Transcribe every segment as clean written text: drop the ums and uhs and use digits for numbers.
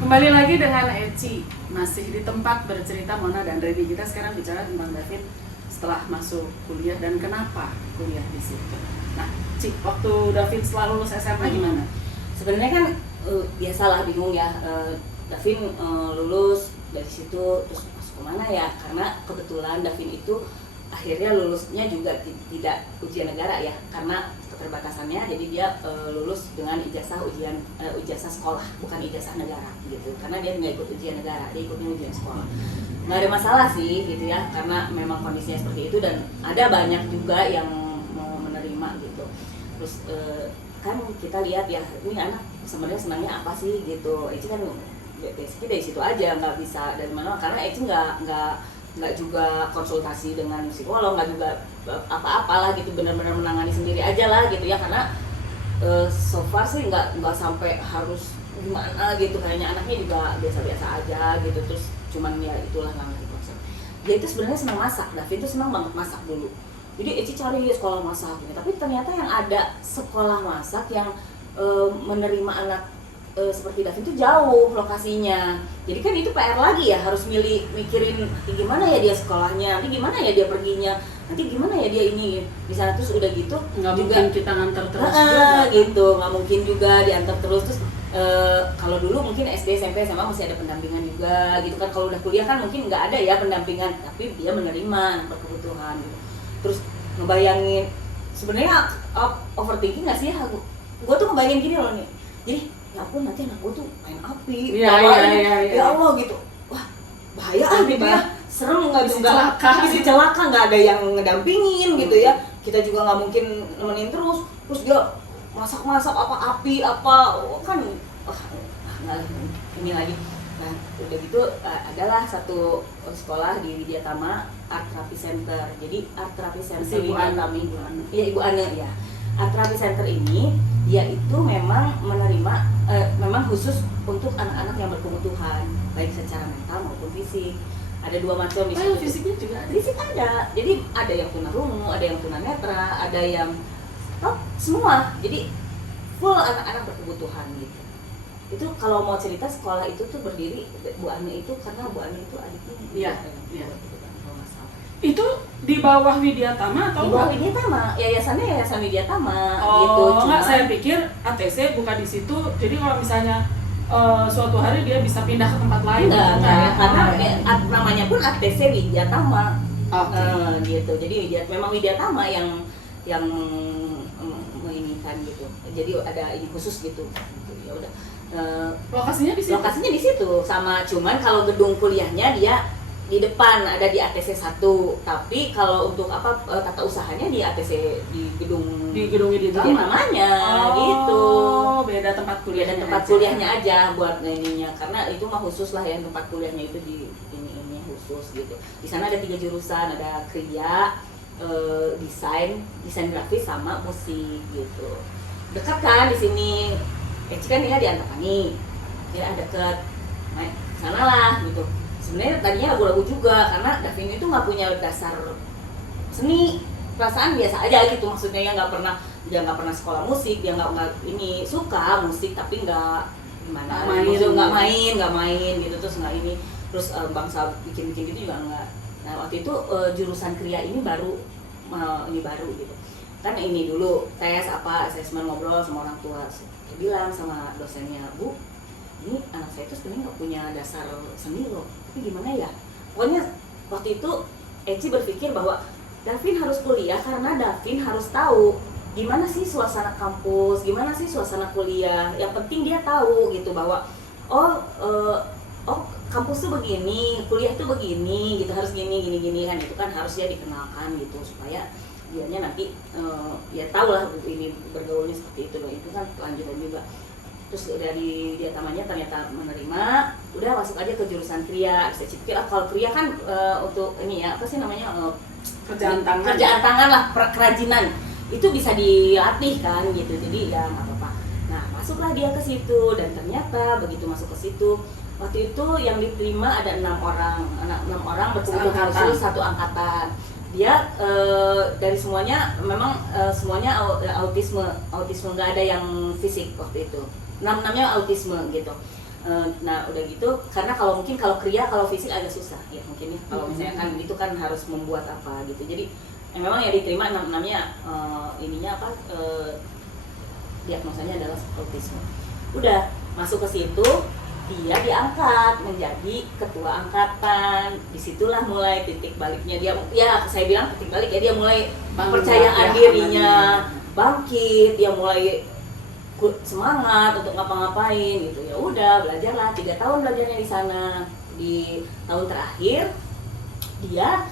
Kembali lagi dengan Eci, masih di tempat bercerita Mona dan Redi. Kita sekarang bicara tentang David setelah masuk kuliah dan kenapa kuliah di situ. Nah, Ci, waktu David setelah lulus SMA gimana? Sebenarnya kan biasalah bingung ya, Davin lulus dari situ terus masuk kemana ya, karena kebetulan Davin itu akhirnya lulusnya juga tidak ujian negara ya, karena keterbatasannya. Jadi dia lulus dengan ijazah sekolah, bukan ijazah negara gitu, karena dia nggak ikut ujian negara, dia ikutnya ujian sekolah. Nggak ada masalah sih gitu ya, karena memang kondisinya seperti itu dan ada banyak juga yang mau menerima gitu. Terus kan kita lihat ya, ini anak sebenarnya senangnya apa sih gitu. Eci kan basicnya dari situ aja, nggak bisa dari mana, karena Eci nggak juga konsultasi dengan psikolog, nggak juga apa-apalah gitu, benar-benar menangani sendiri aja lah gitu ya, karena so far sih nggak sampai harus gimana gitu, kayaknya anaknya juga biasa-biasa aja gitu. Terus cuman ya itulah namanya konsep. Dia itu sebenarnya senang masak, David itu senang banget masak dulu. Jadi Eci cari sekolah masak gitu. Tapi ternyata yang ada sekolah masak yang menerima anak seperti David itu jauh lokasinya. Jadi kan itu PR lagi ya, harus mikirin nanti gimana ya dia sekolahnya, nanti gimana ya dia perginya, nanti gimana ya dia ini di sana. Terus udah gitu Nggak juga mungkin kita nganter terus juga. gitu, nggak mungkin juga diantar terus. Terus kalau dulu mungkin SD, SMP, SMA masih ada pendampingan juga gitu kan. Kalau udah kuliah kan mungkin nggak ada ya pendampingan, tapi dia menerima berkebutuhan gitu. Terus ngebayangin, sebenarnya overthinking nggak sih ya? Gue tuh ngebayangin gini loh nih, jadi ya ampun nanti anak gue tuh main api, Iya. ya Allah gitu, wah bahaya gitu ya, serem nggak Bisa juga, celaka. bisa celaka, nggak ada yang ngedampingin gitu ya, kita juga nggak mungkin nemenin terus dia masak apa api apa, kan nggak ini lagi. Nah udah gitu adalah satu sekolah di Widya Tama, Art Therapy Center. Jadi Art Therapy Center Ibu Ana. Ibu Ana ya. Art Therapy Center ini dia itu memang menerima memang khusus untuk anak-anak yang berkebutuhan baik secara mental maupun fisik. Ada dua macam di situ. Fisiknya juga ada. Fisik ada. Jadi ada yang tunarungu, ada yang tunanetra, ada yang semua. Jadi full anak-anak berkebutuhan gitu. Itu kalau mau cerita sekolah itu tuh berdiri Bu Ane itu karena Bu Ane itu adiknya. Iya. Kalau nggak salah. Itu di bawah Widya Tama atau Di bawah Widya Tama, yayasannya Yayasan Widya Tama gitu. Oh, enggak, saya pikir ATC buka di situ. Jadi kalau misalnya suatu hari dia bisa pindah ke tempat lain. Enggak, karena namanya pun ATC Widya Tama. Oke. Gitu. Jadi memang Widya Tama yang menginginkan gitu. Jadi ada ini khusus gitu. Ya udah. Lokasinya di situ. Lokasinya di situ sama, cuman kalau gedung kuliahnya dia di depan ada di ATC 1, tapi kalau untuk tata usahanya di ATC di gedung Widya Tama Tama namanya gitu. Beda tempat kuliah Dan tempat kuliahnya aja buat ininya, karena itu mah khusus lah ya, tempat kuliahnya itu di ini khusus gitu. Di sana ada 3 jurusan, ada kriya, desain grafis sama musik gitu. Dekat kan di sini. Eci kan dia di Antapani, dia deket, nah sana lah gitu. Sebenarnya tadinya ragu-ragu juga karena Davin itu nggak punya dasar seni, perasaan biasa aja gitu, maksudnya dia nggak pernah sekolah musik, dia nggak ini suka musik tapi nggak gimana, nggak main gitu, terus nggak ini, terus bangsa bikin gitu juga nggak. Nah waktu itu jurusan kriya ini baru gitu kan, ini dulu tes asesmen, ngobrol sama orang tua. Saya bilang sama dosennya, Bu, ini anak saya itu sebenarnya nggak punya dasar seni loh, tapi gimana ya? Pokoknya waktu itu Eci berpikir bahwa Davin harus kuliah karena Davin harus tahu gimana sih suasana kampus, gimana sih suasana kuliah. Yang penting dia tahu gitu bahwa kampus tuh begini, kuliah tuh begini gitu, harus gini kan, itu kan harus dia dikenalkan gitu supaya dianya nanti ya tahu lah ini bergaulnya seperti itu loh. Itu kan kelanjutan juga. Terus dari dia tamanya ternyata menerima, udah masuk aja ke jurusan kriya. Saya pikir kalau kriya kan untuk ini ya, apa sih namanya, kerjaan tangan lah, kerajinan itu bisa dilatih kan gitu, jadi ya nggak apa-apa. Nah masuklah dia ke situ, dan ternyata begitu masuk ke situ, waktu itu yang diterima ada 6 orang berkebutuhan khusus, satu angkatan. Dia dari semuanya memang semuanya autisme, nggak ada yang fisik waktu itu. Namanya autisme gitu. Nah udah gitu, karena kalau mungkin kalau kriya, kalau fisik agak susah ya mungkin ya, kalau misalnya kan itu kan harus membuat apa gitu, jadi memang ya diterima namanya ininya apa, diagnosanya adalah autisme. Udah masuk ke situ, dia diangkat menjadi ketua angkatan. Disitulah mulai titik baliknya dia, ya saya bilang titik balik ya, dia mulai percayaan dirinya bangkit, dia mulai semangat untuk ngapa-ngapain gitu. Ya udah belajarlah 3 tahun belajarnya di sana. Di tahun terakhir dia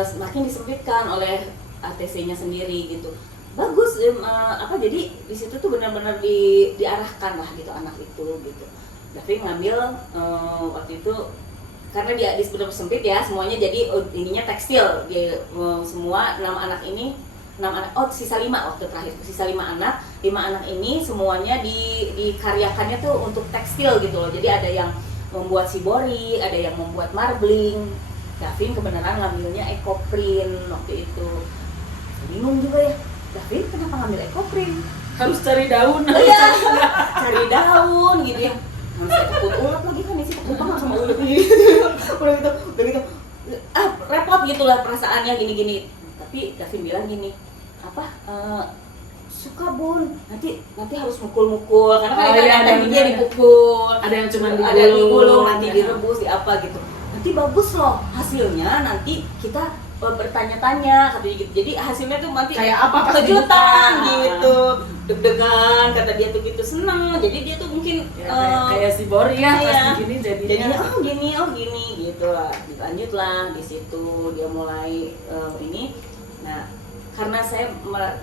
semakin disempitkan oleh ATC-nya sendiri gitu. Bagus jadi di situ tuh benar-benar diarahkan lah gitu anak itu gitu. Davin ngambil waktu itu karena dia di benar sempit ya semuanya, jadi ininya tekstil dia, semua 6 anak ini 6 anak, sisa 5 waktu terakhir, sisa 5 anak ini semuanya dikaryakannya tuh untuk tekstil gitu loh. Jadi ada yang membuat shibori, ada yang membuat marbling. Davin kebenaran ngambilnya ekoprint waktu itu. Bingung juga ya, Davin kenapa ngambil ekoprint? Harus cari daun. Iya, cari daun gitu ya. Harus takut ulat lagi kan, isi takut banget sama ulat udah gitu repot gitulah perasaannya gini-gini. Tapi Davin bilang gini, suka bun, nanti harus mukul-mukul karena kan ada dia dipukul, ada yang cuma digulung, nanti direbus di apa gitu. Nanti bagus loh hasilnya, nanti kita bertanya-tanya katanya gitu. Jadi hasilnya tuh nanti kayak apa kejutan gitu, deg-degan kata dia tuh gitu, seneng. Jadi dia tuh mungkin ya, kayak si Bori ya pas gini jadinya gini gitu lah. Lanjut lah di situ dia mulai ini. Nah karena saya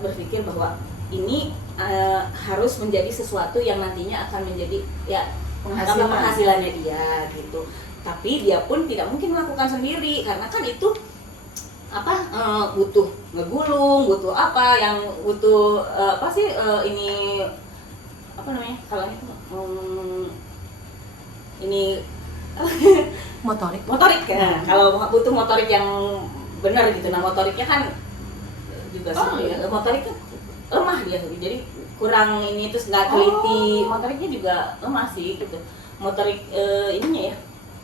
berpikir bahwa ini harus menjadi sesuatu yang nantinya akan menjadi ya penghasilannya dia gitu. Tapi dia pun tidak mungkin melakukan sendiri karena kan itu butuh ngegulung, butuh apa yang butuh ini apa namanya kalau itu ini motorik ya. Kalau butuh motorik yang benar gitu. Nah motoriknya kan juga motoriknya lemah dia, jadi kurang ini terus nggak teliti. Motoriknya juga lemah sih gitu. Motorik ininya ya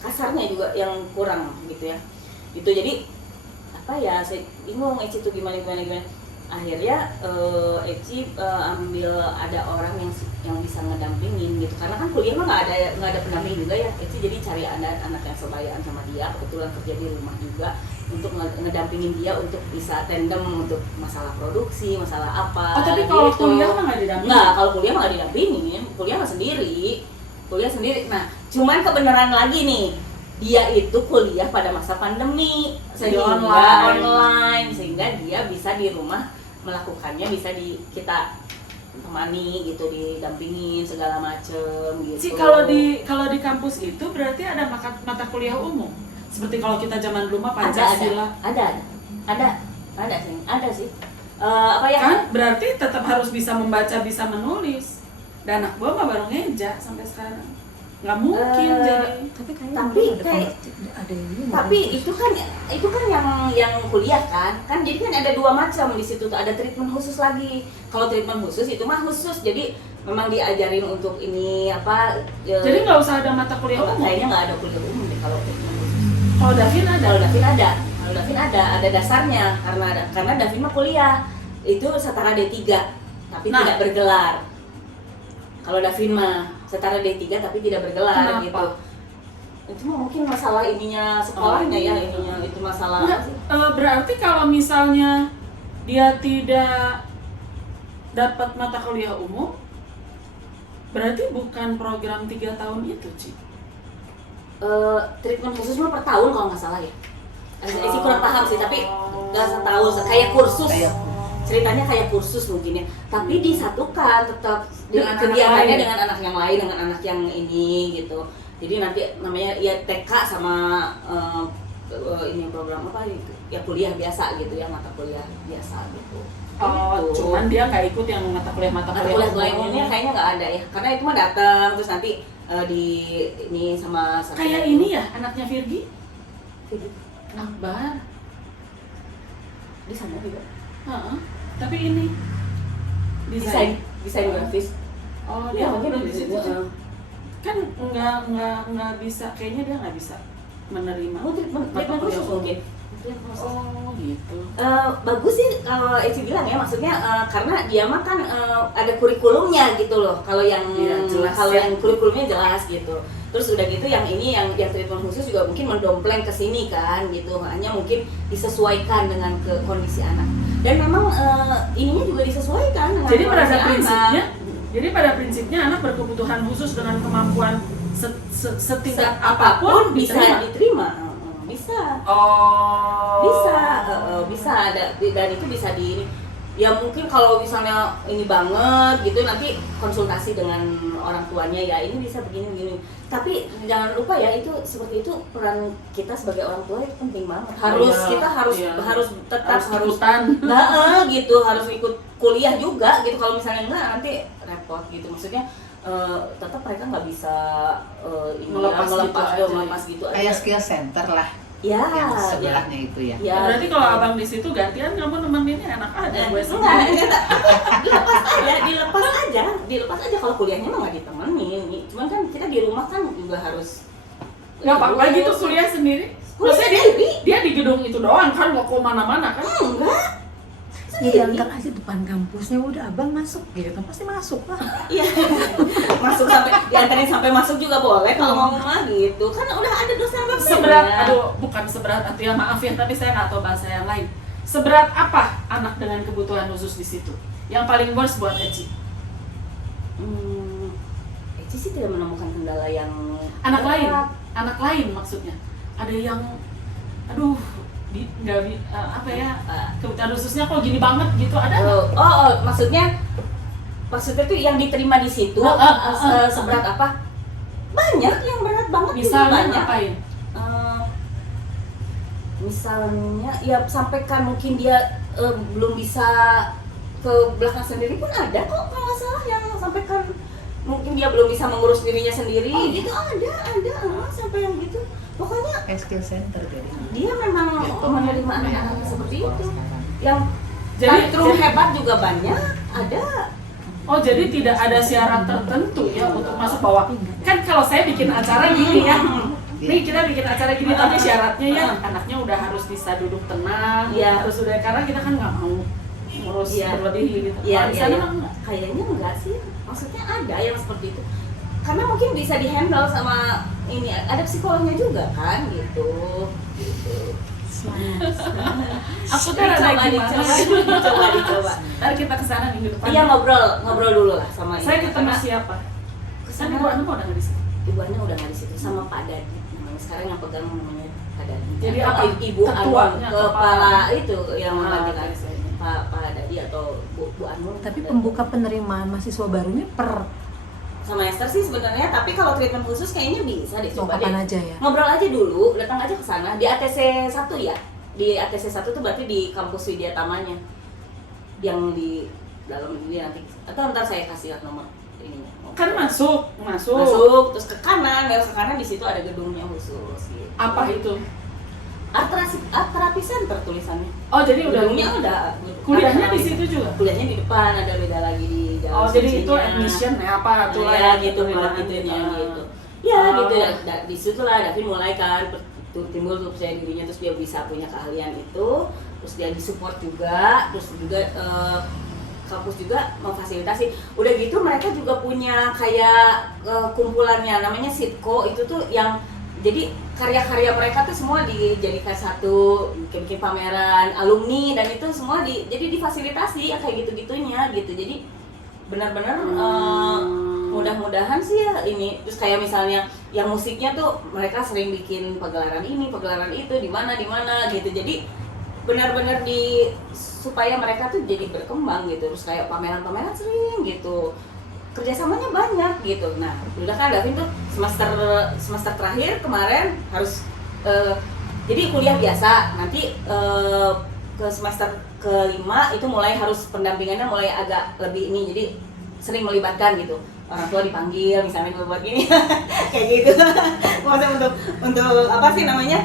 kasarnya juga yang kurang gitu ya. Itu jadi saya bingung Eci tuh gimana. Akhirnya Eci ambil ada orang yang bisa ngedampingin gitu, karena kan kuliah mah nggak ada pendamping juga ya. Eci jadi cari anak yang sebayaan sama dia, kebetulan kerja di rumah juga, untuk ngedampingin dia untuk bisa tandem untuk masalah produksi, masalah apa. Tapi kalau kuliah mah nggak didampingin? Nggak, kalau kuliah mah nggak didampingin, kuliah mah sendiri. Nah cuman kebenaran lagi nih, dia itu kuliah pada masa pandemi sehingga online sehingga dia bisa di rumah melakukannya, bisa kita temani gitu, didampingin segala macem gitu. Kalau di kampus itu berarti ada mata kuliah umum seperti kalau kita zaman dulu mah Pancasila. Ada sih. Kan berarti tetap harus bisa membaca, bisa menulis. Dan anak gua mah baru ngeja sampai sekarang. Nggak mungkin jadi. Tapi itu kan yang kuliah kan jadi kan ada 2 macam di situ tuh, ada treatment khusus lagi. Kalau treatment khusus itu mah khusus, jadi memang diajarin untuk ini jadi nggak usah ada mata kuliah umum. Kayaknya nggak ada kuliah umum deh kalau treatment khusus. Kalau Davin ada dasarnya, karena Davin mah kuliah itu setara D3 tapi tidak bergelar. Kalau Davin mah setara D3 tapi tidak bergelar. Kenapa? Gitu. Itu mungkin masalah ininya sekolahnya itu masalah. Berarti kalau misalnya dia tidak dapat mata kuliah umum, berarti bukan program 3 tahun itu, Ci? Treatment khusus mah per tahun kalau nggak salah ya. Saya kurang paham sih, tapi nggak setahun, kayak kursus. Ceritanya kayak kursus mungkin ya, tapi disatukan tetap dengan kegiatannya dengan anak yang lain, dengan anak yang ini gitu. Jadi nanti namanya ya TK sama ini program ya kuliah biasa gitu ya, mata kuliah biasa gitu. Cuman dia nggak ikut yang mata kuliah umumnya kayaknya nggak ada ya, karena itu mah datang terus nanti ini sama kayak ini ya anaknya Virgi Akbar di sana juga. Tapi ini desain grafis. Dia mungkin di situ. kan nggak bisa, kayaknya dia nggak bisa menerima treatment mata kuliah khusus umum. mungkin. Oh gitu. Bagus sih kalau Eci bilang ya, maksudnya karena dia mah kan ada kurikulumnya gitu loh. Kalau yang Iya, jelas kalau ya. yang kurikulumnya jelas gitu. Terus udah gitu yang ini yang treatment khusus juga mungkin mendompleng ke sini kan gitu. Hanya mungkin disesuaikan dengan ke kondisi anak. Dan memang ininya juga disesuaikan dengan Jadi pada kondisi prinsipnya, anak. pada prinsipnya anak berkebutuhan khusus dengan kemampuan setingkat Apapun apapun bisa diterima. Bisa. Oh. Bisa ada, dan itu bisa di ya mungkin kalau misalnya ini banget gitu nanti konsultasi dengan orang tuanya ya ini bisa begini. Tapi jangan lupa ya itu seperti itu peran kita sebagai orang tua itu penting banget. Kita harus tetap ikutan. Gitu harus ikut kuliah juga gitu. Kalau misalnya enggak nanti repot gitu. Maksudnya tetap mereka nggak bisa melepas gitu aja. Kayak skill center lah. Ya, Yang sebelahnya itu ya. ya. Berarti kalau abang di situ gantian kamu nemeninnya enak aja gue Enggak, sendiri. dilepas aja kalau kuliahnya mah nggak ditemenin. Cuman kan kita di rumah kan juga harus Nggak apa-apa gitu kuliah sendiri. Kuliah Maksudnya sendiri. dia di gedung itu doang kan, nggak ke mana-mana kan? Enggak. Ya diantar aja depan kampusnya, udah abang masuk gitu, pasti masuk lah. Iya. Masuk sampai diantarin sampai masuk juga boleh kalau mau mah gitu. Kan udah ada dosen Seberat, bukan seberat atau ya maaf ya, tapi saya nggak tahu bahasa yang lain. Seberat apa anak dengan kebutuhan khusus di situ? Yang paling worst buat Eci? Eci sih tidak menemukan kendala yang Anak lain, berat. anak lain maksudnya. Ada yang, kebutuhan khususnya kok gini banget gitu, ada nggak? Maksudnya tuh yang diterima di situ seberat apa? Banyak yang berat banget juga Misalnya banyak. ngapain? Misalnya ya sampaikan mungkin dia belum bisa ke belakang sendiri pun ada kok kalau nggak salah yang sampaikan mungkin dia belum bisa mengurus dirinya sendiri gitu ada sampai yang gitu pokoknya Kayak skill center jadi. dia memang menerima anak-anak seperti itu yang Jadi- tantrum hebat juga banyak ada. Oh jadi tidak ada syarat tertentu ya untuk masuk bawah. Kan kalau saya bikin acara gini ya, nih kita bikin acara gini tapi syaratnya ya anaknya udah harus bisa duduk tenang, Iya. harus udah karena kita kan nggak mau ngurus Iya. berlebih gitu. Iya, Kalau di sana iya. mah enggak. Kayaknya enggak sih, maksudnya ada yang seperti itu karena mungkin bisa dihandle sama ini ada psikolognya juga kan gitu. Aku tuh ada gimana? dicoba. Ntar kita kesana minggu depan. Iya ngobrol dulu lah sama Saya ini. ketemu Karena siapa? kesana Ibu Anu udah nggak di situ. Ibu Anu udah nggak di situ sama Pak Dadi namanya sekarang yang pegang namanya Pak Dadi. Jadi Atau apa? Ibu Anu Ketuanya, kepala itu yang Ah, menggantikan oke, saya. Pak Dadi atau Bu Anu. Tapi pembuka penerimaan mahasiswa barunya per sama Esther sih sebenarnya, tapi kalau treatment khusus kayaknya bisa deh mau coba kapan deh. aja ya. Ngobrol aja dulu, datang aja ke sana di ATC 1 ya. Di ATC 1 tuh berarti di kampus Widya Tamanya. Yang di dalam ini nanti atau ntar saya kasih lihat nomor ininya. Kan masuk. Masuk terus ke kanan, belok ke kanan di situ ada gedungnya khusus gitu. Apa itu? Art Therapy Center tulisannya. Oh jadi udah Gedungnya udah. kuliahnya ada di situ juga. Kuliahnya di depan, ada beda lagi di dalam. Oh jadi itu sisinya. admission ya apa tuh lah ya ya gitu malah gitu ya gitu. Ya gitu ya. Di situ lah Davin mulai kan timbul tuh percaya dirinya, terus dia bisa punya keahlian itu, terus dia disupport juga, terus juga kampus juga memfasilitasi. Udah gitu mereka juga punya kayak kumpulannya namanya Sitko, itu tuh yang jadi karya-karya mereka tuh semua dijadikan satu, bikin pameran alumni dan itu semua jadi difasilitasi ya kayak gitu-gitunya gitu. Jadi benar-benar mudah-mudahan sih ya ini. Terus kayak misalnya yang musiknya tuh mereka sering bikin pagelaran ini, pagelaran itu di mana gitu. Jadi benar-benar supaya mereka tuh jadi berkembang gitu. Terus kayak pameran-pameran sering gitu. Kerjasamanya banyak gitu. Nah, udah kan Davin tuh semester terakhir kemarin harus jadi kuliah biasa. Nanti ke semester kelima itu mulai harus pendampingannya mulai agak lebih ini. Jadi sering melibatkan gitu. Orang tua dipanggil misalnya buat gini kayak gitu. Maksudnya untuk apa sih namanya?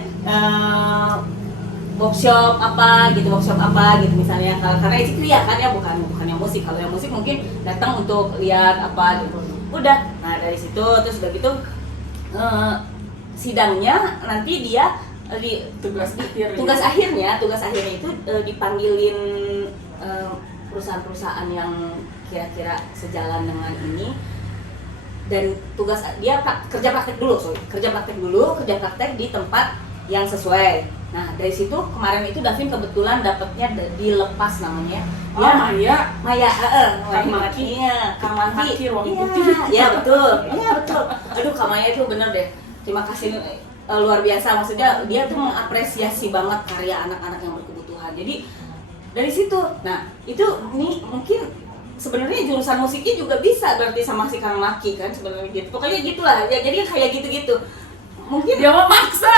workshop apa gitu misalnya karena itu ya kan ya bukan yang musik. Kalau yang musik mungkin datang untuk lihat apa gitu. Udah, nah dari situ terus begitu sidangnya nanti dia Tugas akhirnya itu dipanggilin perusahaan-perusahaan yang kira-kira sejalan dengan ini, dan tugas dia kerja praktek di tempat yang sesuai. Nah dari situ kemarin itu Davin kebetulan dapatnya di Lepas namanya. Maya, Kang Maki, ruang iya, putih. iya betul. Aduh Kang Maya itu bener deh. Terima kasih luar biasa, maksudnya dia tuh mengapresiasi banget karya anak-anak yang berkebutuhan. Jadi dari situ, nah itu nih mungkin sebenarnya jurusan musiknya juga bisa berarti sama si Kang Maki kan sebenarnya gitu. Pokoknya gitulah ya, jadi kayak gitu-gitu. Mungkin Dia mau maksa.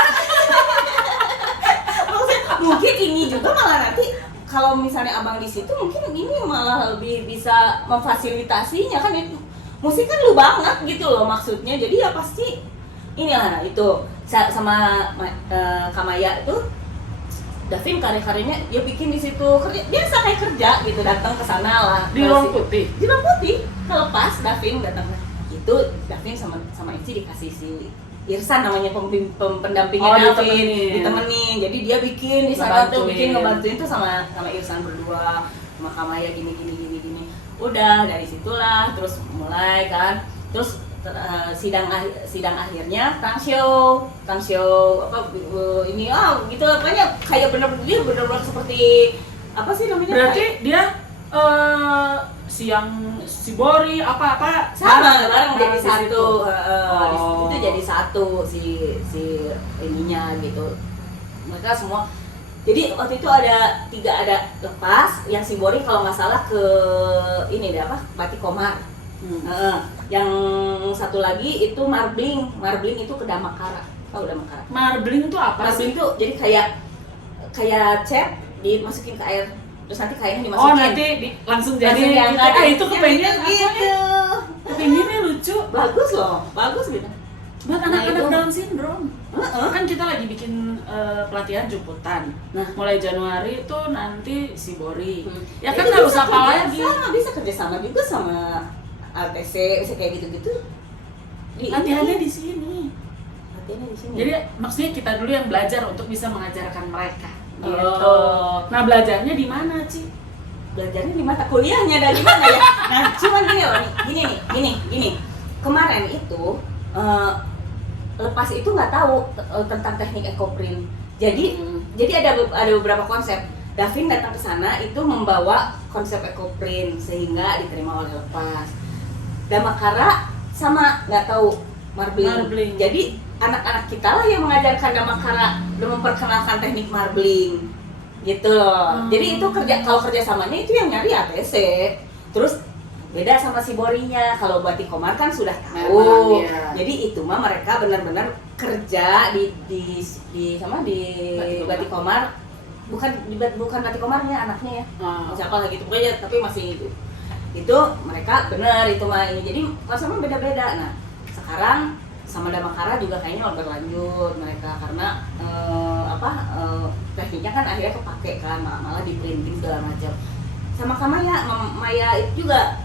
mungkin ini juga malah nanti kalau misalnya abang di situ mungkin ini malah lebih bisa memfasilitasinya kan, itu musik kan lu banget gitu loh maksudnya, jadi ya pasti inilah itu sama Kamaya itu Davin karya-karyanya dia bikin di situ, kerja biasa kayak kerja gitu, datang ke sana lah Di ruang putih. Kelepas Davin datang itu, Davin sama Ici dikasih si Irsan namanya pendampingnya Davin, ditemenin. Jadi dia bikin di sana tuh, ngebantuin tuh sama Irsan berdua, sama Kamaya gini. Udah dari situlah terus mulai kan. Terus sidang akhirnya tang show apa ini gitu, pokoknya kayak bener-bener seperti apa sih namanya? Berarti dia si Bori apa sama bareng jadi satu. Oh. Itu jadi satu si ininya gitu. Mereka semua. Jadi waktu itu ada 3 ada Lepas, yang si Bori kalau nggak salah ke ini deh apa? Batik Komar. Yang satu lagi itu Marbling itu ke Damakara. Tahu Damakara? Marbling itu apa Marbling sih? itu jadi kayak cat dimasukin ke air, terus nanti kainnya dimasukin. Oh nanti langsung jadi diangkat. itu kepengen gitu. Kepinginnya lucu. Bagus gitu. Buat Nah, anak-anak itu. Down syndrome. Kan kita lagi bikin pelatihan jemputan. Nah. Mulai Januari itu nanti si Bori. Ya Itu kan harus bisa apa lagi? bisa kerjasama juga sama ATC, bisa kayak gitu-gitu. Latihannya di sini. Latihannya di sini. Jadi maksudnya kita dulu yang belajar untuk bisa mengajarkan mereka. Gitu. Oh. Nah belajarnya di mana, Ci? Belajarnya di mata kuliahnya dari mana ya? Nah, cuman gini loh, gini. Kemarin itu Lepas itu nggak tahu tentang teknik ekoprint. Jadi ada beberapa konsep. Davin datang ke sana itu membawa konsep ekoprint sehingga diterima oleh Lepas. Damakara sama nggak tahu marbling. Jadi anak-anak kita lah yang mengajarkan Damakara dan memperkenalkan teknik marbling gitu loh. Jadi itu kalau kerjasamanya itu yang nyari ATC. Terus beda sama si Borinya, kalau Batik Komar kan sudah tahu. Memang, iya. Jadi itu mah mereka benar-benar kerja di Batik Komar, bukan Batik Komarnya anaknya ya. Siapa lah gitu pokoknya, tapi masih itu mereka benar itu mah ini. Jadi sama beda-beda. Nah, sekarang sama Damakara juga kayaknya berlanjut mereka karena tekniknya kan akhirnya kepake kan, malah di printing segala macam. Sama Maya itu juga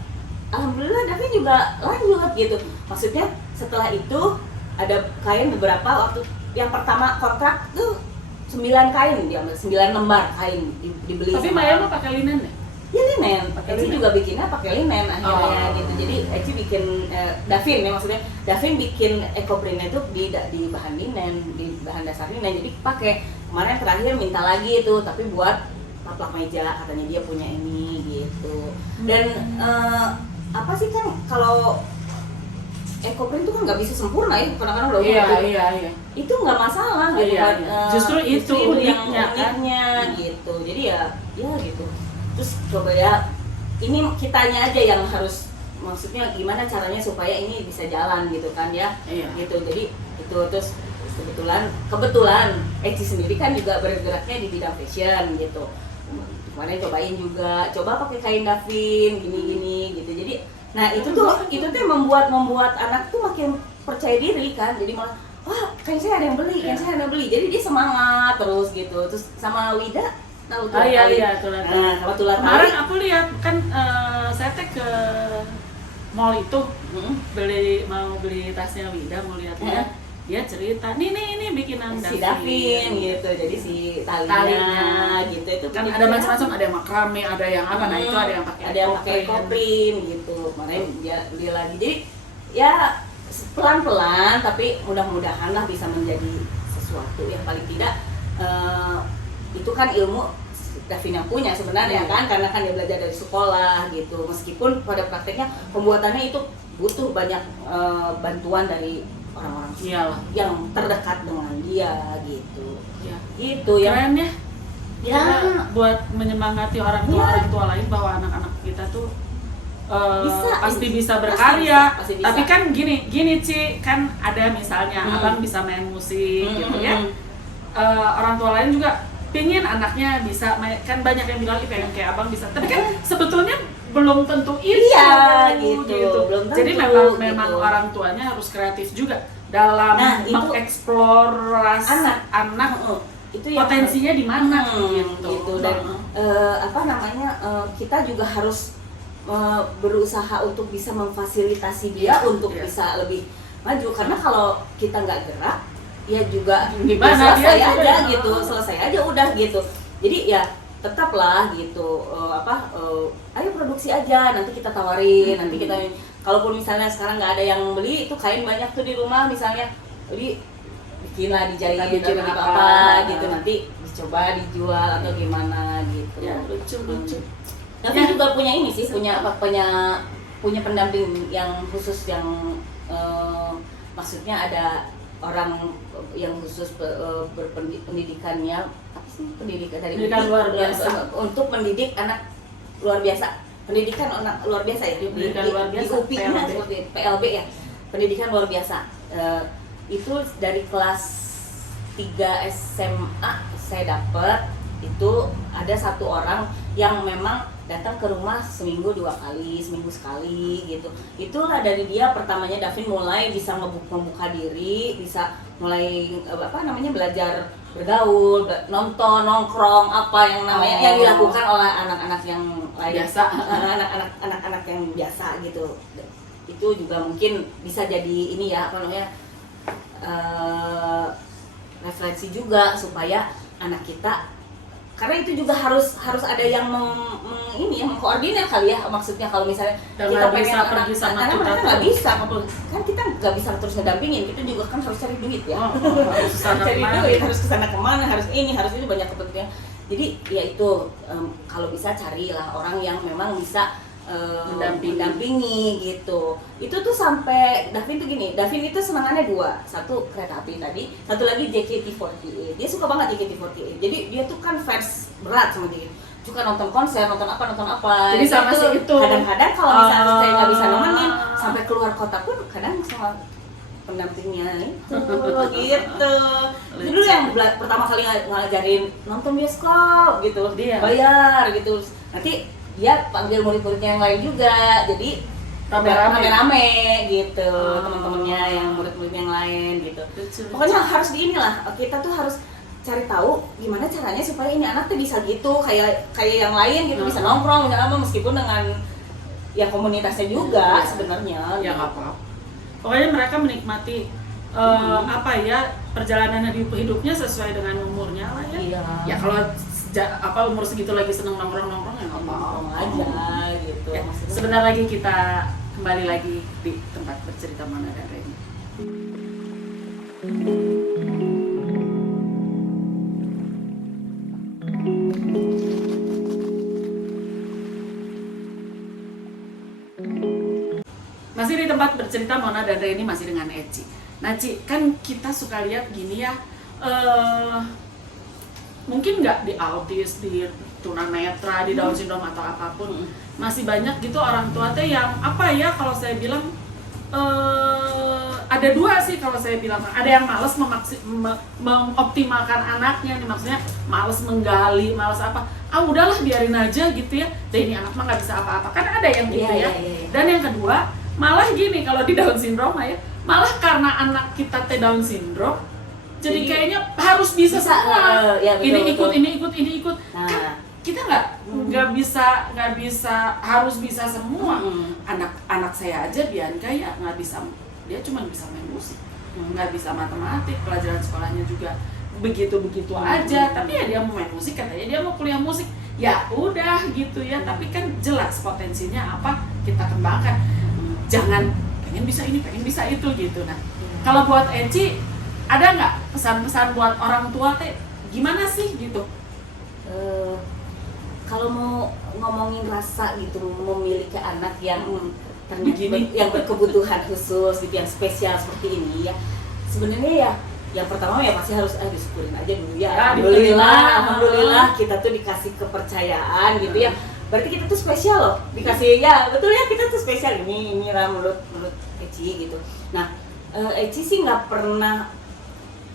alhamdulillah Davin juga lanjut gitu. Maksudnya setelah itu ada kain beberapa, waktu yang pertama kontrak tuh 9 kain diambil, 9 lembar kain dibeli. Tapi Maya mau pakai linen ya? Ya linen, Eci juga bikinnya pakai linen akhirnya gitu. Jadi Eci bikin Davin ya, maksudnya Davin bikin ekoprintnya itu di bahan linen, di bahan dasar linen. Jadi pakai, kemarin terakhir minta lagi itu, tapi buat taplak meja katanya dia punya ini gitu. Dan apa sih kan kalau ekoprint itu kan nggak bisa sempurna ya, kadang-kadang loh. Iya. Itu nggak masalah gitu Iya. kan. Justru itu yang uniknya kan. gitu. Jadi ya gitu. Terus coba ya, ini kitanya aja yang harus, maksudnya gimana caranya supaya ini bisa jalan gitu kan ya. Iya. Gitu. Jadi itu terus kebetulan Eci sendiri kan juga bergeraknya di bidang fashion gitu. Kemarin cobain juga, coba pakai kain Davin gini gitu. Jadi nah itu tuh membuat anak tuh makin percaya diri kan. Jadi malah wah, kain saya ada yang beli, Jadi dia semangat terus gitu. Terus sama Wida tahu tuh. Iya, Nah, kalau tular kemarin aku lihat kan saya ke mall itu mau beli tasnya Wida, mau lihat Wida, dia cerita ini bikinan si Davin gitu, jadi si talinya gitu itu kan ada macam-macam, ada yang makrame, ada yang apa, nah itu ada yang pakai kopling gitu, kemarin dia beli lagi, jadi ya pelan-pelan tapi mudah-mudahan lah bisa menjadi sesuatu yang paling tidak itu kan ilmu Davin yang punya sebenarnya kan, karena kan dia belajar dari sekolah gitu, meskipun pada prakteknya pembuatannya itu butuh banyak bantuan dari orang-orang yang terdekat dengan dia gitu. Ya. Gitu ya. Keren ya. Ya, buat menyemangati orang tua lain bahwa anak-anak kita tuh pasti bisa berkarya. Pasti bisa. Tapi kan gini Ci, kan ada misalnya abang bisa main musik gitu ya. Orang tua lain juga pingin anaknya bisa main, kan banyak yang bilang pengen kayak abang bisa. Tapi kan sebetulnya belum tentu itu. Iya, gitu. Belum tentu, jadi memang gitu. Orang tuanya harus kreatif juga dalam mengeksplorasi anak itu potensinya di mana gitu. Dan kita juga harus berusaha untuk bisa memfasilitasi dia untuk bisa lebih maju, karena kalau kita nggak gerak ya juga gimana selesai dia aja gitu, selesai aja udah gitu. Jadi ya tetaplah gitu, ayo produksi aja, nanti kita tawarin, nanti kita, kalaupun misalnya sekarang nggak ada yang beli, itu kain banyak tuh di rumah misalnya, beli bikinlah, dijahit bikin apa gitu, nanti dicoba dijual atau gimana gitu. Ya, lucu. Tapi juga punya ini sih, punya pendamping yang khusus, yang maksudnya ada orang yang khusus pendidikannya, apa sih, pendidikan luar biasa untuk mendidik anak luar biasa, pendidikan anak luar biasa ya, pendidikan luar biasa, di UPI-nya seperti PLB ya, pendidikan luar biasa. Itu dari kelas 3 SMA saya dapat, itu ada satu orang yang memang datang ke rumah seminggu 2 kali, seminggu sekali gitu. Itulah dari dia pertamanya Davin mulai bisa membuka diri, bisa mulai belajar bergaul, nonton, nongkrong, apa yang namanya yang dilakukan oleh anak-anak yang lain, biasa, anak-anak yang biasa gitu. Itu juga mungkin bisa jadi ini ya, apa namanya, referensi juga supaya anak kita, karena itu juga harus ada yang mengkoordinir kali ya, maksudnya kalau misalnya dan kita pengen bisa pergi sama kita mereka nggak bisa, kan kita nggak bisa terus ngedampingin, kita juga kan harus cari duit ya, harus cari duit, harus kesana kemana, harus ini banyak kepentingan. Jadi ya itu, kalau bisa carilah orang yang memang bisa mendampingi gitu. Itu tuh sampai Davin tuh gini, Davin itu senangannya 2, satu kereta api tadi, satu lagi JKT48. Dia suka banget JKT48, jadi dia tuh kan fans berat sama dia, suka nonton konser, nonton apa. Jadi sama si itu kadang-kadang kalau misalnya saya nggak bisa nemenin sampai keluar kota pun kadang sama pendampingnya itu gitu. Dulu yang pertama kali ngajarin nonton bioskop gitu, bayar gitu, nanti dia panggil murid-muridnya yang lain juga, jadi rame-rame gitu, teman-temannya yang murid-muridnya yang lain gitu. Pokoknya harus diinilah, kita tuh harus cari tahu gimana caranya supaya ini anak tuh bisa gitu, kayak yang lain gitu, bisa nongkrong, bisa apa, meskipun dengan ya komunitasnya juga sebenarnya. Ya nggak apa-apa. Pokoknya mereka menikmati perjalanan hidupnya sesuai dengan umurnya lah ya. Iya. Ya kalau umur segitu lagi seneng nongkrong ya nggak apa-apa aja gitu. Ya, sebentar lagi kita kembali lagi di tempat bercerita Mona dan Reni. Masih di tempat bercerita Mona dan Reni, masih dengan Eci. Nah Ci, kan kita suka lihat gini ya, mungkin nggak di autis, di tunanetra, di Down syndrome atau apapun, masih banyak gitu orang tua teh yang kalau saya bilang ada 2 sih kalau saya bilang. Ada yang malas mengoptimalkan anaknya nih, maksudnya malas menggali, malas apa, udahlah biarin aja gitu ya, dan ini anak mah nggak bisa apa-apa, kan ada yang gitu ya. Dan yang kedua malah gini, kalau di Down syndrome ya, malah karena anak kita teh Down syndrome, jadi kayaknya harus bisa semua. Ya, betul, ini ikut. Nah, Kan kita nggak bisa harus bisa semua. Anak saya aja Bianca ya nggak bisa, dia cuma bisa main musik, nggak bisa matematik, pelajaran sekolahnya juga begitu aja. Tapi ya dia mau main musik, katanya dia mau kuliah musik, ya udah gitu ya. Tapi kan jelas potensinya apa, kita kembangkan. Jangan pengen bisa ini, pengen bisa itu gitu. Nah, kalau buat Eci ada nggak pesan-pesan buat orang tua teh gimana sih gitu? Kalau mau ngomongin rasa gitu, memiliki anak yang ternyata Begini. yang berkebutuhan khusus gitu, yang spesial seperti ini ya, sebenarnya ya yang pertama ya pasti harus disyukurin aja dulu ya. Alhamdulillah kita tuh dikasih kepercayaan gitu ya. Berarti kita tuh spesial loh, dikasih ya betul ya, kita tuh spesial. Ini lah menurut Eci gitu. Nah, Eci sih nggak pernah,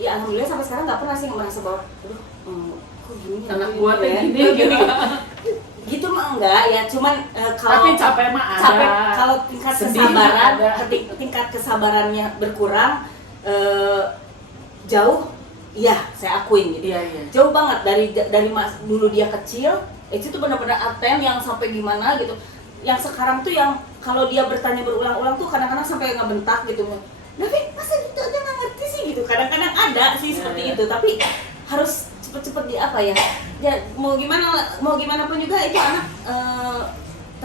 ya alhamdulillah sampai sekarang nggak pernah sih merasa bahwa aduh kok gini Anak gua teh ya, gini gitu. Gitu mah enggak ya, cuman Tapi kalau capek mah ada. capek, kalau tingkat Sedih kesabaran ada. tingkat kesabarannya berkurang jauh, iya saya akuin gitu. Iya. Jauh banget dari dulu dia kecil, itu tuh benar-benar aten yang sampai gimana gitu. Yang sekarang tuh yang kalau dia bertanya berulang-ulang tuh kadang-kadang sampai ngebentak gitu. David, masa gitu aja nggak ngerti sih gitu. Kadang-kadang ada sih seperti itu, tapi harus cepet-cepet di apa ya? Ya mau gimana pun juga itu anak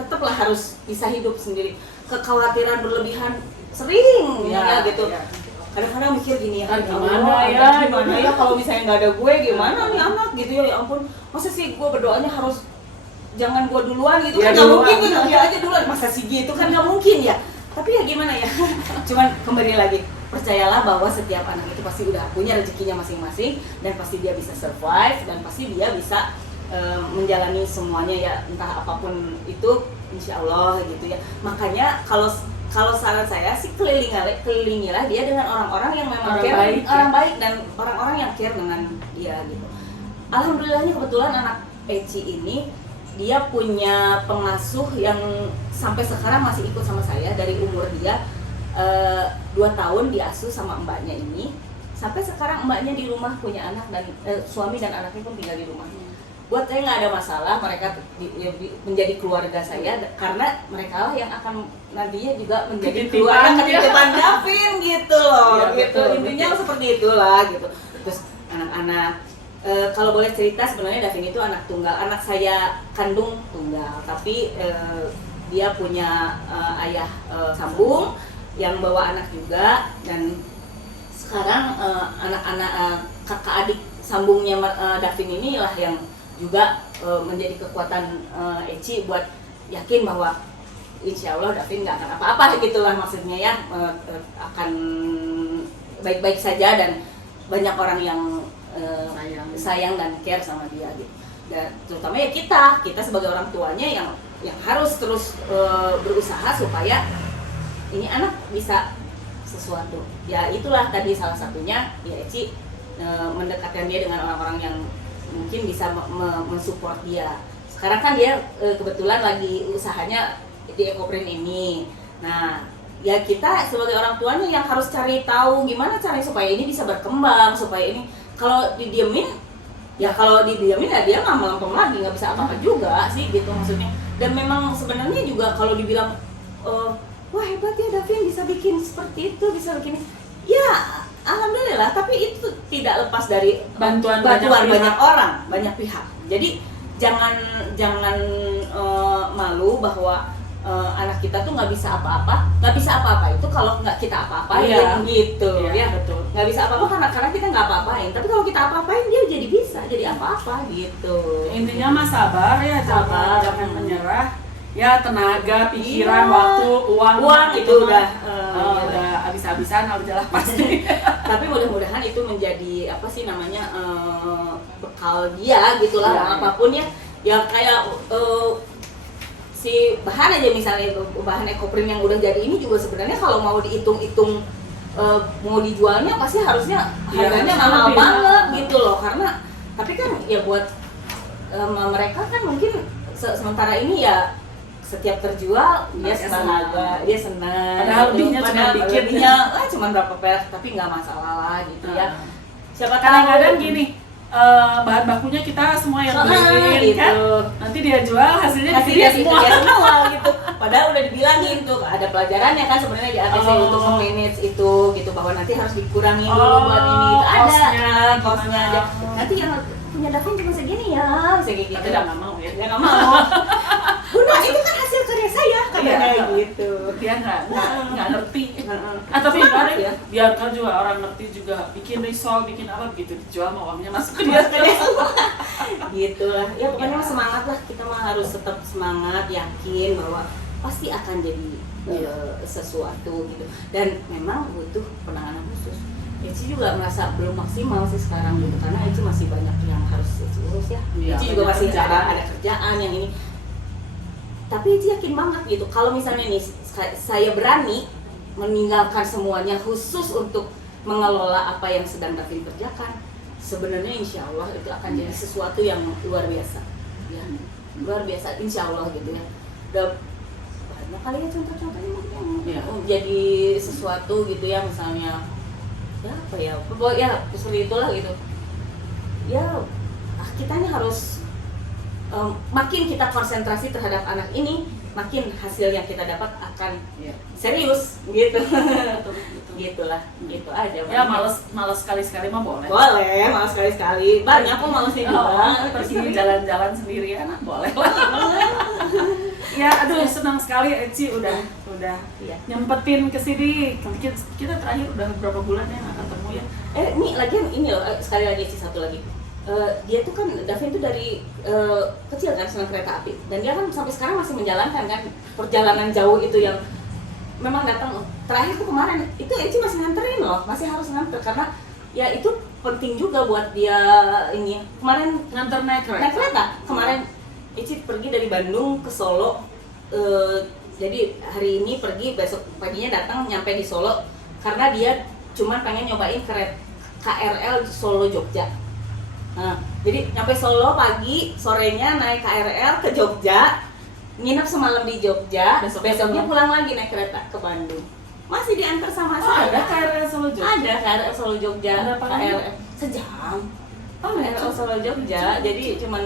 tetaplah harus bisa hidup sendiri. Kekhawatiran berlebihan sering ya gitu. Iya. Kadang-kadang mikir gini ya, Gimana ya kalau misalnya nggak ada gue gimana nih anak gitu ya ampun, masa sih gue berdoanya harus jangan gue duluan gitu Ya, kan nggak duluan. mungkin gitu, dia aja duluan, masa sih gitu kan nggak mungkin ya. Tapi ya gimana ya, cuman kembali lagi, percayalah bahwa setiap anak itu pasti udah punya rezekinya masing-masing dan pasti dia bisa survive dan pasti dia bisa menjalani semuanya ya, entah apapun itu insya Allah gitu ya. Makanya kalau saran saya sih kelilingilah dia dengan orang-orang yang memang orang baik dan orang-orang yang care dengan dia gitu. Alhamdulillahnya kebetulan anak Eci ini dia punya pengasuh yang sampai sekarang masih ikut sama saya dari umur dia 2 tahun diasuh sama mbaknya ini. Sampai sekarang mbaknya di rumah punya anak dan suami dan anaknya pun tinggal di rumah. Buat saya nggak ada masalah mereka menjadi keluarga saya karena mereka lah yang akan nantinya juga menjadi keluarga ketitipan Davin gitu loh. Ya, gitu. betul, Intinya betul. seperti itulah gitu. Terus anak-anak kalau boleh cerita sebenarnya Davin itu anak tunggal, anak saya kandung tunggal, tapi dia punya ayah sambung yang bawa anak juga, dan sekarang anak-anak kakak adik sambungnya Davin inilah yang juga menjadi kekuatan Eci buat yakin bahwa insya Allah Davin nggak akan apa-apa gitulah maksudnya ya, akan baik-baik saja dan banyak orang yang sayang dan care sama dia gitu. Dan terutama ya kita sebagai orang tuanya yang harus terus berusaha supaya ini anak bisa sesuatu. Ya itulah tadi salah satunya ya Eci mendekatkan dia dengan orang-orang yang mungkin bisa mensupport dia. Sekarang kan dia kebetulan lagi usahanya di Ekoprint ini. Nah, ya kita sebagai orang tuanya yang harus cari tahu gimana caranya supaya ini bisa berkembang, supaya ini kalau didiamin ya dia nggak melempem lagi, nggak bisa apa-apa juga sih gitu maksudnya. Dan memang sebenarnya juga kalau dibilang wah hebat ya Davin bisa bikin seperti itu, bisa bikin ya alhamdulillah, tapi itu tidak lepas dari bantuan banyak orang, banyak pihak. Jadi jangan malu bahwa anak kita tuh nggak bisa apa-apa itu kalau nggak kita apa-apain gitu ya. Betul. Nggak bisa apa-apa karena kita nggak apa-apain, tapi kalau kita apa-apain dia jadi bisa jadi apa-apa gitu. Intinya mah sabar ya, Sabar. jangan menyerah. Ya tenaga, pikiran, Iya. waktu, uang itu udah udah habis-habisan udahlah pasti. tapi mudah-mudahan itu menjadi apa sih namanya bekal dia gitulah Ya, apapun ya kayak si bahan aja misalnya bahan Ekoprint yang udah jadi ini juga sebenarnya kalau mau dihitung-hitung mau dijualnya pasti harusnya Ya, harganya harusnya mahal lebih banget mahal. gitu loh, karena tapi kan ya buat mereka kan mungkin sementara ini ya setiap terjual dia Mereka sebahagia, dia senang. Padahal lebihnya cuma dikit. Lebihnya cuma berapa perak, tapi nggak masalah lah gitu ya. Siapa tahu Kadang-kadang gini, bahan bakunya kita semua yang Ah, beliin gitu. kan, nanti dia jual hasilnya Hasilnya dia itu semua. dia semua gitu. Padahal udah dibilangin tuh ada pelajarannya kan sebenarnya di ATC Oh. untuk memanage itu gitu, bahwa nanti harus dikurangin dulu Oh, buat ini itu ada cost-nya aja. gimana? Nanti yang punya Davin cuma segini ya, kayak gitu. Tapi udah nggak mau ya. Dia nggak mau. Bunda itu kan hasil karya saya katanya Iya. gitu. Dia nggak ngerti. Heeh. Tapi Semangat kemarin ya. biarkan juga orang ngerti juga, bikin risol, bikin apa begitu dijual mau uangnya masuk ke dia. Gitu lah ya, pokoknya Ya. mah semangat lah, kita mah harus tetap semangat, yakin bahwa pasti akan jadi sesuatu gitu, dan memang butuh penanganan khusus. Eci juga merasa belum maksimal sih sekarang gitu, karena Eci masih banyak yang harus Eci urus ya. Iya, Eci juga banyak masih kerjaan. ada kerjaan yang ini, tapi Eci yakin banget gitu kalau misalnya nih saya berani meninggalkan semuanya khusus untuk mengelola apa yang sedang Davin kerjakan, sebenarnya insya Allah itu akan jadi sesuatu yang luar biasa ya, luar biasa insya Allah gitu ya. Udah banyak kali ya contoh-contohnya mungkin Iya. jadi sesuatu gitu ya, misalnya ya apa ya, pokoknya seperti itulah gitu ya. Kita ini harus makin kita konsentrasi terhadap anak ini, makin hasil yang kita dapat akan Iya. serius gitu. Betul, betul. Gitulah, gitu aja. Ya males sekali-sekali mah boleh. boleh, malas sekali-sekali, banyak kok malesnya juga. Pergi jalan-jalan sendirian boleh lah. Ya aduh senang sekali Eci udah Iya. nyempetin kesini. Kita terakhir udah berapa bulan ya nggak ketemu ya. Ini lagian ini loh, sekali lagi sih satu lagi. Dia tuh kan, Davin tuh dari kecil kan senang kereta api, dan dia kan sampai sekarang masih menjalankan kan perjalanan jauh itu yang memang datang. Terakhir tuh kemarin itu Eci masih nganterin loh, masih harus nganter karena ya itu penting juga buat dia ini. Kemarin Nganter naik naik kereta. kereta, kemarin Eci pergi dari Bandung ke Solo. Jadi hari ini pergi, besok paginya datang nyampe di Solo karena dia cuman pengen nyobain KRL Solo Jogja. Nah, jadi nyampe Solo pagi, sorenya naik KRL ke Jogja, nginep semalam di Jogja, besoknya pulang lagi naik kereta ke Bandung. Masih diantar sama saya. Ada KRL Solo Jogja. Ada KRL Solo Jogja. Ada apa lagi? KRL sejam. Oh, KRL Solo Jogja, jadi cuman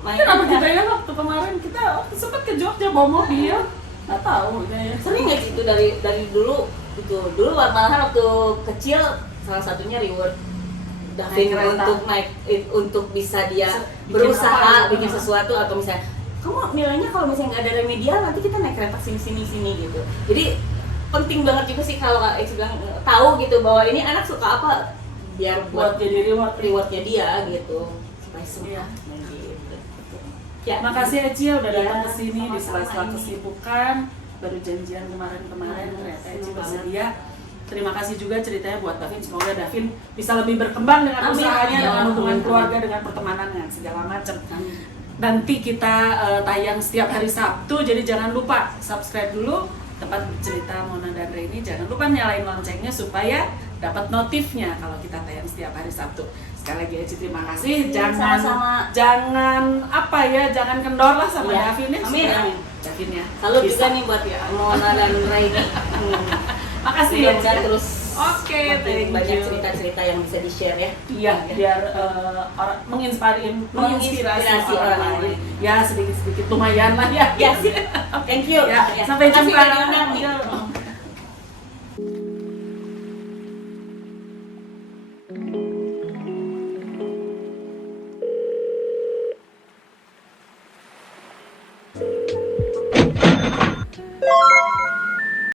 main. Kenapa kita ya waktu kemarin kita sempat ke Jogja bawa mobil? Nggak tahu ya. Sering nggak sih itu dari dulu itu dulu malahan waktu kecil salah satunya reward Davin Naik kereta. untuk bisa dia Bikin berusaha apa? bikin sesuatu, atau misalnya kamu nilainya kalau misalnya nggak ada remedial nanti kita naik kereta sini gitu. Jadi penting banget juga sih kalau Kak Eci bilang tahu gitu bahwa ini anak suka apa, biar Buat buat jadi rewardnya dia gitu supaya semangat gitu. Ya, Makasih Eci ya udah datang Iya, ke sini di sama-sama. sela-sela kesibukan. Baru janjian kemarin-kemarin ternyata Eci senang bersedia. Terima kasih juga ceritanya buat Davin. Semoga Davin bisa lebih berkembang dengan Amin. usahanya, Amin. dengan hubungan Amin. keluarga, dengan pertemanan, dengan segala macam. Amin. Nanti kita tayang setiap hari Sabtu, jadi jangan lupa subscribe dulu tempat cerita Mona dan Reni. Jangan lupa nyalain loncengnya supaya dapat notifnya kalau kita tayang setiap hari Sabtu. Sekali lagi Eci terima kasih. Sama-sama. Jangan apa ya, jangan kendor lah sama Iya. Davin ya. Amin, supaya amin. Davin ya. Salut bisa. juga nih buat Mona dan Raini. Makasih ya. Mudah-mudahan Ci. terus Oke, makin thank banyak you. cerita-cerita yang bisa di-share ya. Iya, biar orang menginspirasi orang lain. Ya sedikit-sedikit lumayan lah ya. Ya, thank you. Ya, sampai Makasih jumpa. udah diundang nih. Iya.